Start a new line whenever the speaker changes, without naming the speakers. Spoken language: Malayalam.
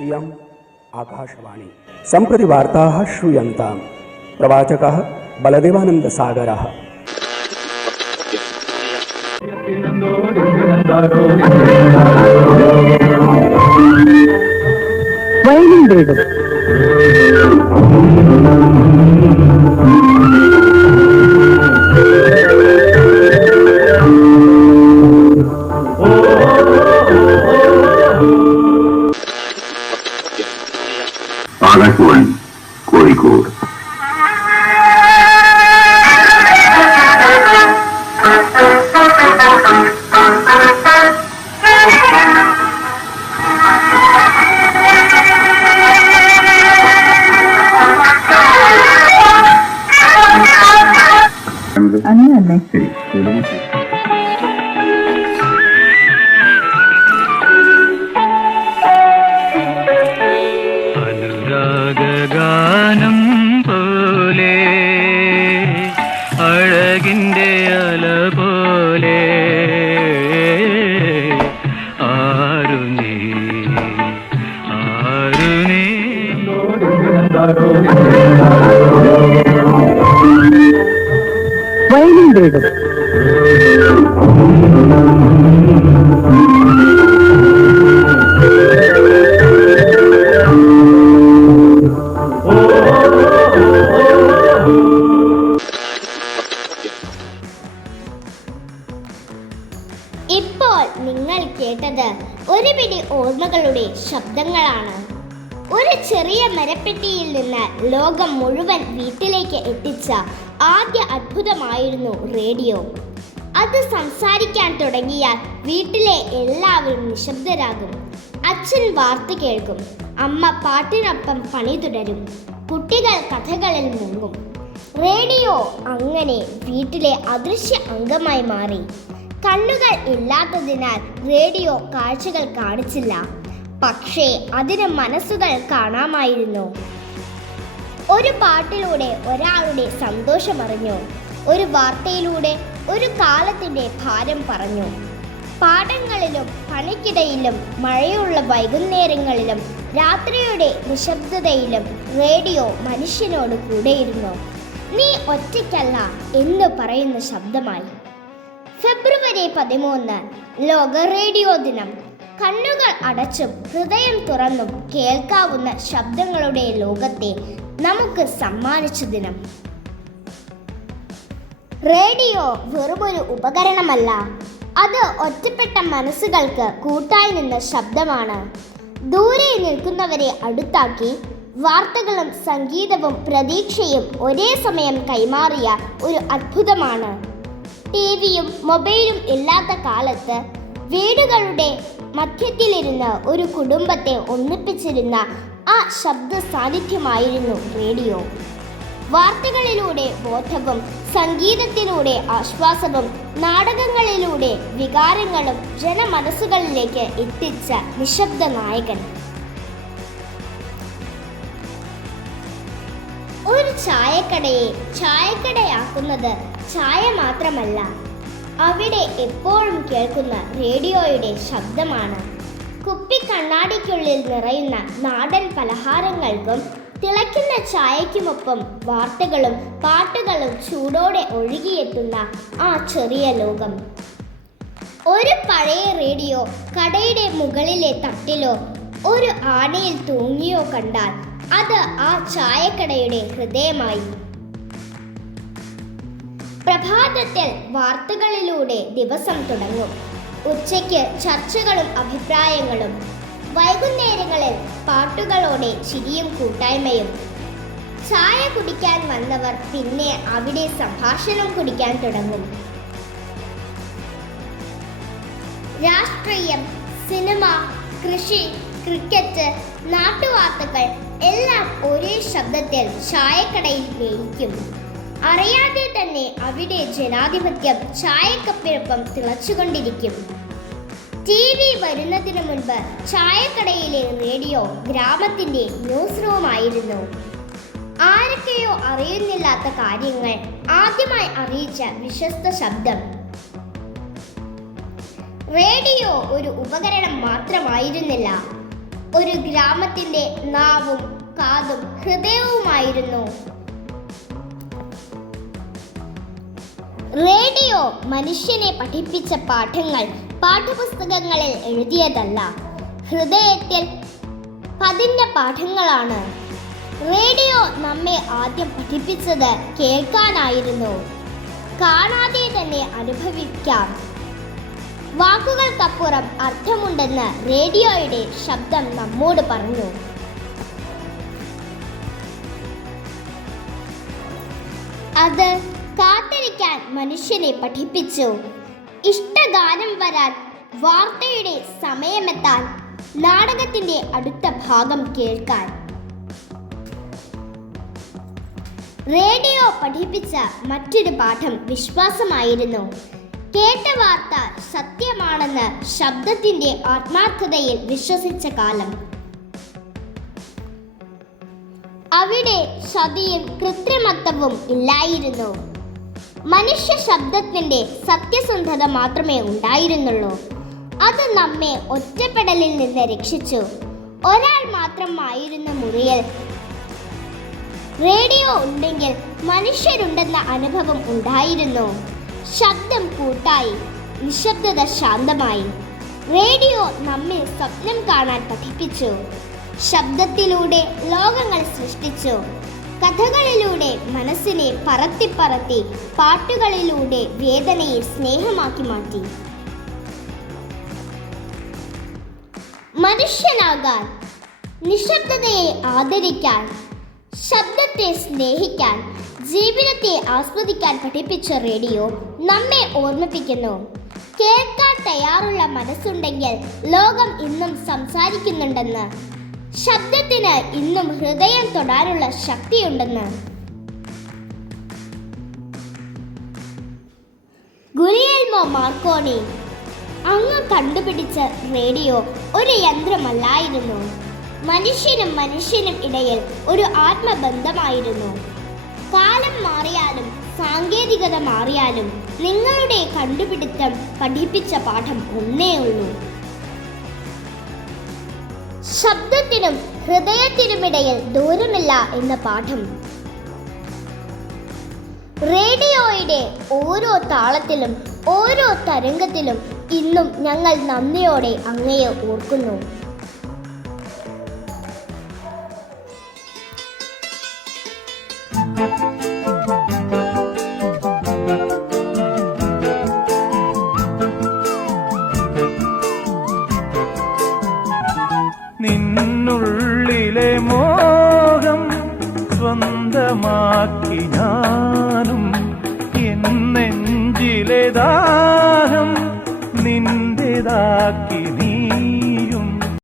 इयम् आकाशवाणी। संप्रति वार्ताः शूयता प्रवाचक बलदेवानन्दसागरः।
सागर
ആകാശവാണി കോഴിക്കോട്
അന്ന് തന്നെ
ശരി
അനുരാഗാനം പോലെ അഴകിന്റെ അല പോലെ ആരു നീ ആരു നീ
വയലിൻ വീടും
നിന്ന് ലോകം മുഴുവൻ വീട്ടിലേക്ക് എത്തിച്ച ആദ്യ അത്ഭുതമായിരുന്നു റേഡിയോ. അത് സംസാരിക്കാൻ തുടങ്ങിയാൽ വീട്ടിലെ എല്ലാവരും നിശബ്ദരാകും. അച്ഛൻ വാർത്ത കേൾക്കും. അമ്മ പാട്ടിനൊപ്പം പണി തുടരും. കുട്ടികൾ കഥകളിൽ മുങ്ങും. റേഡിയോ അങ്ങനെ വീട്ടിലെ അദൃശ്യ അംഗമായി മാറി. കണ്ണുകൾ ഇല്ലാത്തതിനാൽ റേഡിയോ കാഴ്ചകൾ കാണിച്ചില്ല. പക്ഷേ അതിന് മനസ്സുകൾ കാണാമായിരുന്നു. ഒരു പാട്ടിലൂടെ ഒരാളുടെ സന്തോഷമറിഞ്ഞു ഒരു വാർത്തയിലൂടെ ഒരു കാലത്തിന്റെ ഭാരം പറഞ്ഞു. പാടങ്ങളിലും പണിക്കിടയിലും മഴയുള്ള വൈകുന്നേരങ്ങളിലും രാത്രിയുടെ നിശബ്ദതയിലും റേഡിയോ മനുഷ്യനോട് കൂടെയിരുന്നു. നീ ഒറ്റയ്ക്കല്ല എന്ന് പറയുന്ന ശബ്ദമായി. ഫെബ്രുവരി പതിമൂന്ന് ലോക റേഡിയോ ദിനം. കണ്ണുകൾ അടച്ചും ഹൃദയം തുറന്നും കേൾക്കാവുന്ന ശബ്ദങ്ങളുടെ ലോകത്തെ നമുക്ക് സമ്മാനിച്ച ദിനം റേഡിയോ വെറുമൊരു ഉപകരണമല്ല. അത് ഒറ്റപ്പെട്ട മനസ്സുകൾക്ക് കൂട്ടായി നിന്ന ശബ്ദമാണ്. ദൂരെ നിൽക്കുന്നവരെ അടുത്താക്കി വാർത്തകളും സംഗീതവും പ്രതീക്ഷയും ഒരേ സമയം കൈമാറിയ ഒരു അത്ഭുതമാണ്. ടി വിയും മൊബൈലും ഇല്ലാത്ത കാലത്ത് വീടുകളുടെ മധ്യത്തിലിരുന്ന് ഒരു കുടുംബത്തെ ഒന്നിപ്പിച്ചിരുന്ന ആ ശബ്ദ സാന്നിധ്യമായിരുന്നു റേഡിയോ. വാർത്തകളിലൂടെ ബോധവും സംഗീതത്തിലൂടെ ആശ്വാസവും നാടകങ്ങളിലൂടെ വികാരങ്ങളും ജനമനസ്സുകളിലേക്ക് എത്തിച്ച നിശബ്ദ നായകൻ. ഒരു ചായക്കടയെ ചായക്കടയാക്കുന്നത് ചായ മാത്രമല്ല അവിടെ എപ്പോഴും കേൾക്കുന്ന റേഡിയോയുടെ ശബ്ദമാണ്. കുപ്പി കണ്ണാടിക്കുള്ളിൽ നിറയുന്ന നാടൻ പലഹാരങ്ങൾക്കും തിളയ്ക്കുന്ന ചായയ്ക്കുമൊപ്പം വാർത്തകളും പാട്ടുകളും ചൂടോടെ ഒഴുകിയെത്തുന്ന ആ ചെറിയ ലോകം. ഒരു പഴയ റേഡിയോ കടയുടെ മുകളിലെ തട്ടിലോ ഒരു ആനയിൽ തൂങ്ങിയോ കണ്ടാൽ അത് ആ ചായക്കടയുടെ ഹൃദയമായി പ്രഭാതത്തിൽ വാർത്തകളിലൂടെ ദിവസം തുടങ്ങും. ഉച്ചയ്ക്ക് ചർച്ചകളും അഭിപ്രായങ്ങളും വൈകുന്നേരങ്ങളിൽ പാട്ടുകളോടെ ചിരിയും കൂട്ടായ്മയും. ചായ കുടിക്കാൻ വന്നവർ പിന്നെ അവിടെ സംഭാഷണം കുടിക്കാൻ തുടങ്ങും. രാഷ്ട്രീയം സിനിമ കൃഷി ക്രിക്കറ്റ് നാട്ടുവാർത്തകൾ എല്ലാം ഒരേ ശബ്ദത്തിൽ ചായക്കടയിൽ ലയിക്കും. അറിയാതെ തന്നെ അവിടെ ജനാധിപത്യം ചായക്കപ്പിനൊപ്പം തിളച്ചുകൊണ്ടിരിക്കും. ടി വി വരുന്നതിന് മുൻപ് ചായക്കടയിലെ റേഡിയോ ഗ്രാമത്തിന്റെ ന്യൂസ് റൂമായിരുന്നു ആരൊക്കെയോ അറിയുന്നില്ലാത്ത കാര്യങ്ങൾ ആദ്യമായി അറിയിച്ച വിശ്വസ്ത ശബ്ദം. റേഡിയോ ഒരു ഉപകരണം മാത്രമായിരുന്നില്ല. ഒരു ഗ്രാമത്തിന്റെ നാവും കാതും ഹൃദയവുമായിരുന്നു. റേഡിയോ മനുഷ്യനെ പഠിപ്പിച്ച പാഠങ്ങൾ പാഠപുസ്തകങ്ങളിൽ എഴുതിയതല്ല. ഹൃദയത്തിൽ പതിഞ്ഞ പാഠങ്ങളാണ്. റേഡിയോ നമ്മെ ആദ്യം പഠിപ്പിച്ചത് കേൾക്കാനായിരുന്നു. കാണാതെ തന്നെ അനുഭവിക്കാം. വാക്കുകൾക്കപ്പുറം അർത്ഥമുണ്ടെന്ന് റേഡിയോയുടെ ശബ്ദം നമ്മോട് പറഞ്ഞു. അത് കാത്തിരിക്കാൻ മനുഷ്യനെ പഠിപ്പിച്ചു. ഇഷ്ടഗാനം വരാൻ വാർത്തയുടെ സമയമെത്താൻ നാടകത്തിന്റെ അടുത്ത ഭാഗം കേൾക്കാൻ. റേഡിയോ പഠിപ്പിച്ച മറ്റൊരു പാഠം വിശ്വാസമായിരുന്നു. കേട്ട വാർത്ത സത്യമാണെന്ന് ശബ്ദത്തിന്റെ ആത്മാർത്ഥതയിൽ വിശ്വസിച്ച കാലം. അവിടെ സതിയും കൃത്രിമത്വവും ഇല്ലായിരുന്നു. മനുഷ്യ ശബ്ദത്തിന്റെ സത്യസന്ധത മാത്രമേ ഉണ്ടായിരുന്നുള്ളൂ. അത് നമ്മെ ഒറ്റപ്പെടലിൽ നിന്ന് രക്ഷിച്ചു. ഒരാൾ മാത്രമായിരുന്ന മുറിയൽ റേഡിയോ ഉണ്ടെങ്കിൽ മനുഷ്യരുണ്ടെന്ന അനുഭവം ഉണ്ടായിരുന്നു. ശബ്ദം കൂട്ടായി നിശബ്ദത ശാന്തമായി. റേഡിയോ നമ്മെ സ്വപ്നം കാണാൻ പഠിപ്പിച്ചു. ശബ്ദത്തിലൂടെ ലോകങ്ങൾ സൃഷ്ടിച്ചു. കഥകളിലൂടെ മനസ്സിനെ പറത്തി പറത്തി പാട്ടുകളിലൂടെ വേദനയെ സ്നേഹമാക്കി മാറ്റി. മനുഷ്യനാകാൻ നിശബ്ദതയെ ആദരിക്കാൻ ശബ്ദത്തെ സ്നേഹിക്കാൻ ജീവിതത്തെ ആസ്വദിക്കാൻ പഠിപ്പിച്ച റേഡിയോ നമ്മെ ഓർമ്മിപ്പിക്കുന്നു. കേൾക്കാൻ തയ്യാറുള്ള മനസ്സുണ്ടെങ്കിൽ ലോകം ഇന്നും സംസാരിക്കുന്നുണ്ടെന്ന് ശബ്ദത്തിന് ഇന്നും ഹൃദയം തൊടാനുള്ള ശക്തിയുണ്ടെന്ന്. ഗുലിയൽമോ മാർക്കോണി അങ്ങ് കണ്ടുപിടിച്ച റേഡിയോ ഒരു യന്ത്രമല്ലായിരുന്നു. മനുഷ്യനും മനുഷ്യനും ഇടയിൽ ഒരു ആത്മബന്ധമായിരുന്നു. കാലം മാറിയാലും സാങ്കേതികത മാറിയാലും നിങ്ങളുടെ കണ്ടുപിടുത്തം പഠിപ്പിച്ച പാഠം ഒന്നേ ഉള്ളൂ ശബ്ദത്തിനും ഹൃദയത്തിനുമിടയിൽ ദൂരമില്ല എന്ന പാഠം. റേഡിയോയുടെ ഓരോ താളത്തിലും ഓരോ തരംഗത്തിലും ഇന്നും ഞങ്ങൾ നന്ദിയോടെ അങ്ങയെ ഓർക്കുന്നു.
നിന്നുള്ളിലെ മോഹം സ്വന്തമാക്കി ഞാനും എന്നെഞ്ചിലെ ദാഹം നിന്റേതാക്കി